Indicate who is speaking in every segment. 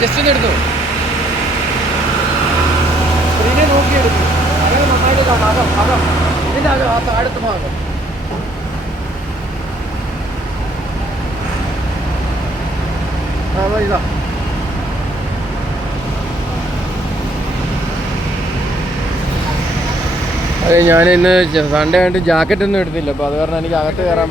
Speaker 1: Just ഒന്ന് എടുത്തു
Speaker 2: സ്ക്രീനെ നോക്കിയെടുത്തു അങ്ങനെ നന്നായിട്ട് കാണാം അകം അകം ഇതിന്റെ അത് ആ താഴത്ത് ഭാഗം
Speaker 1: അതെ ഞാൻ ഇന്ന് സൺഡേ ആയിട്ട് ജാക്കറ്റ് ഒന്നും എടുത്തില്ല. അപ്പോൾ അത് കാരണം എനിക്ക് അകത്ത് കയറാൻ.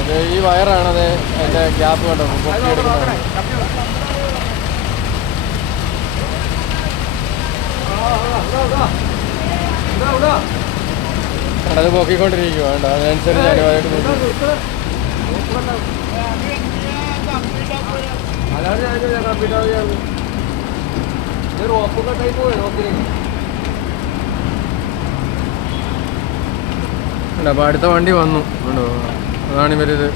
Speaker 1: അത് ഈ വയറാണത്. അതിന്റെ ഗ്യാപ്പ് കണ്ടോ? പൊക്കിയെടുക്കുന്നത് അത് പൊക്കിക്കൊണ്ടിരിക്കുക വേണ്ട അതിനനുസരിച്ച് അനുവാദമായിട്ട് നോക്കി
Speaker 2: അതാണ് ഞാൻ ചോദിച്ചത് കമ്പ്യൂട്ടർ ചെയ്യാന്ന് ഇത് റോപ്പൊക്കെ വേണ്ട പോയി റോപ്പിലേക്ക്
Speaker 1: ഉണ്ട് അപ്പോൾ അടുത്ത വണ്ടി വന്നു. ഉണ്ടോ അതാണ് ഇവരിത്.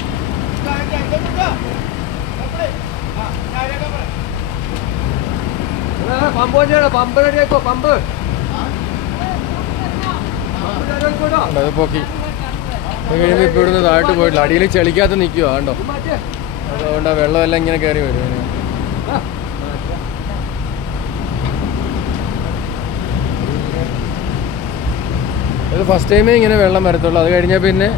Speaker 2: പമ്പ് വണ്ടിയാണ് പമ്പ് റെഡിയാക്കോ പമ്പ്.
Speaker 1: അത് പൊക്കി. അത് കഴിയുമ്പോൾ ഇപ്പോൾ ഇവിടുന്ന് താഴോട്ട് പോയിട്ടില്ല. അടിയിൽ ചെളിക്കകത്ത് നിൽക്കുക കണ്ടോ? അതുകൊണ്ട് ആ വെള്ളമെല്ലാം ഇങ്ങനെ കയറി വരും. ഇത് ഫസ്റ്റ് ടൈമേ ഇങ്ങനെ വെള്ളം വരത്തുള്ളൂ. അത് കഴിഞ്ഞാൽ പിന്നെ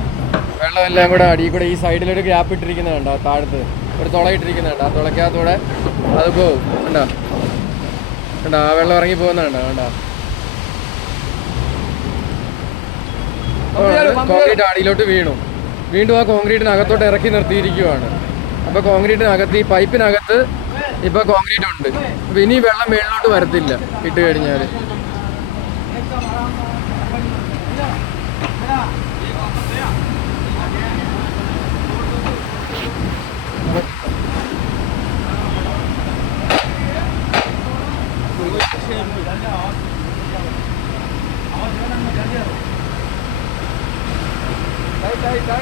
Speaker 1: വെള്ളം എല്ലാം കൂടെ അടിയിൽ കൂടെ ഈ സൈഡിലൊരു ഗ്യാപ്പ് ഇട്ടിരിക്കുന്ന കണ്ടോ താഴത്ത്. ഒരു തുള ഇട്ടിരിക്കുന്നത് കണ്ടോ ആ തുളയ്ക്കകത്തൂടെ അത് പോവും. കണ്ടോ? കണ്ടോ ആ വെള്ളം ഇറങ്ങി പോകുന്ന കണ്ടോ? കോൺക്രീറ്റ് അടിയിലോട്ട് വീണു. വീണ്ടും ആ കോൺക്രീറ്റിനകത്തോട്ട് ഇറക്കി നിർത്തിയിരിക്കുകയാണ് അപ്പോൾ കോൺക്രീറ്റിനകത്ത് ഈ പൈപ്പിനകത്ത് ഇപ്പൊ കോൺക്രീറ്റ് ഉണ്ട്. അപ്പോൾ ഇനി വെള്ളം മേളിലോട്ട് വരത്തില്ല ഇട്ട് കഴിഞ്ഞാൽ
Speaker 2: 仔仔。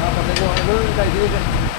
Speaker 2: 啊，把那，